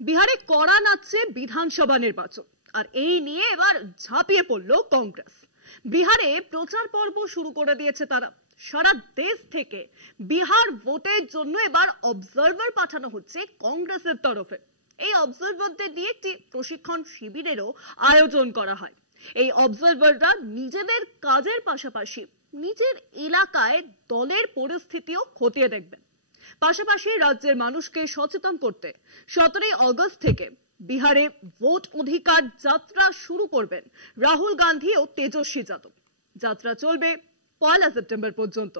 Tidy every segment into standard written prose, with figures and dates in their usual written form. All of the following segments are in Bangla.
বিহারে কড়া নাচছে বিধানসভা নির্বাচন, আর এই নিয়ে এবার ঝাঁপিয়ে পড়ল কংগ্রেস। বিহারে প্রচার পর্ব শুরু করে দিয়েছে তারা। সারা দেশ থেকে বিহার ভোটের জন্য এবার অবজারভার পাঠানো হচ্ছে কংগ্রেসের তরফে। এই অবজারভারদের নিয়ে একটি প্রশিক্ষণ শিবিরেরও আয়োজন করা হয়। এই অবজারভাররা নিজেদের কাজের পাশাপাশি নিজের এলাকায় দলের পরিস্থিতিও খতিয়ে দেখবেন। পাশাপাশি রাজ্যের মানুষকে সচেতন করতে 17 আগস্ট থেকে বিহারে ভোট অধিকার যাত্রা শুরু করবেন রাহুল গান্ধী ও তেজস্বী যাদব। যাত্রা চলবে 1 সেপ্টেম্বর পর্যন্ত।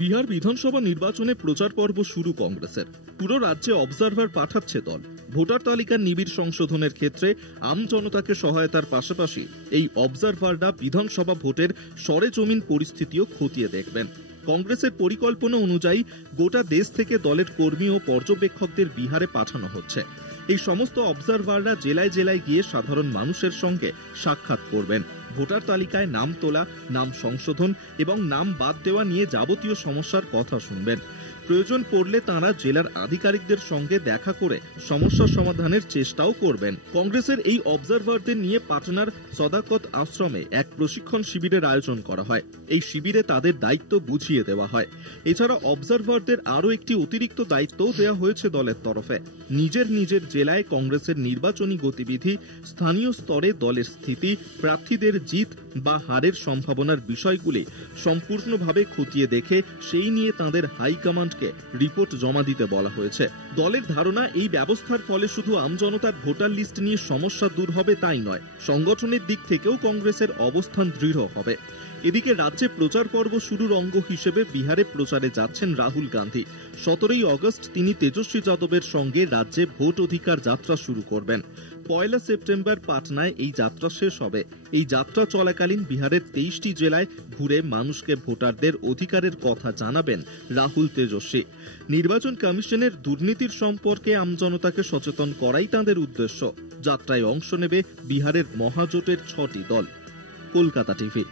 বিহার বিধানসভা নির্বাচনে প্রচার পর্ব শুরু কংগ্রেসের। পুরো রাজ্যে অবজারভার পাঠাচ্ছে দল। ভোটার তালিকার নিবিড় সংশোধনের ক্ষেত্রে আম জনতাকে সহায়তার পাশাপাশি এই অবজারভাররা বিধানসভা ভোটের সরেজমিন পরিস্থিতিও খতিয়ে দেখবেন। কংগ্রেসের পরিকল্পনা অনুযায়ী গোটা দেশ থেকে দলের কর্মী ও পর্যবেক্ষকদের বিহারে পাঠানো হচ্ছে। এই সমস্ত অবজারভাররা জেলায় জেলায় গিয়ে সাধারণ মানুষের সঙ্গে সাক্ষাৎ করবেন। ভোটার তালিকায় নাম তোলা, নাম সংশোধন এবং নাম বাদ দেওয়া নিয়ে যাবতীয় সমস্যার কথা শুনবেন। প্রয়োজন পড়লে তাঁরা জেলার আধিকারিকদের সঙ্গে দেখা করে সমস্যা সমাধানের চেষ্টাও করবেন। কংগ্রেসের এই অবজারভারদের নিয়ে পাটনার সদাকত আশ্রমে এক প্রশিক্ষণ শিবিরের আয়োজন করা হয়। এই শিবিরে তাদের দায়িত্ব বুঝিয়ে দেওয়া হয়। এছাড়া অবজারভারদের আরও একটি অতিরিক্ত দায়িত্বও দেওয়া হয়েছে দলের তরফে। নিজের নিজের জেলায় কংগ্রেসের নির্বাচনী গতিবিধি, স্থানীয় স্তরে দলের স্থিতি, প্রার্থীদের জিত বা হারের সম্ভাবনার বিষয়গুলি সম্পূর্ণভাবে খতিয়ে দেখে সেই নিয়ে তাদের হাইকমান্ডকে রিপোর্ট জমা দিতে বলা হয়েছে। দলের ধারণা, এই ব্যবস্থার ফলে শুধু আমজনতার ভোটার লিস্ট নিয়ে সমস্যা দূর হবে তাই নয়, সংগঠনের দিক থেকেও কংগ্রেসের অবস্থান দৃঢ় হবে। এদিকে রাজ্যে প্রচার পর্ব শুরুর অঙ্গ হিসেবে বিহারে প্রচারে যাচ্ছেন রাহুল গান্ধী। 17 আগস্ট তিনি তেজস্বী যাদবের সঙ্গে রাজ্যে ভোট অধিকার যাত্রা শুরু করবেন। 1 সেপ্টেম্বর পাটনায় এই যাত্রা শেষ হবে। এই যাত্রা চলাকালীন বিহারের 23টি জেলায় ঘুরে মানুষকে ভোটারদের অধিকারের কথা জানাবেন রাহুল তেজস্বী। নির্বাচন কমিশনের দুর্নীতির সম্পর্কে আমজনতাকে সচেতন করাই তাঁদের উদ্দেশ্য। যাত্রায় অংশ নেবে বিহারের মহাজোটের 6টি দল। কলকাতা টিভি।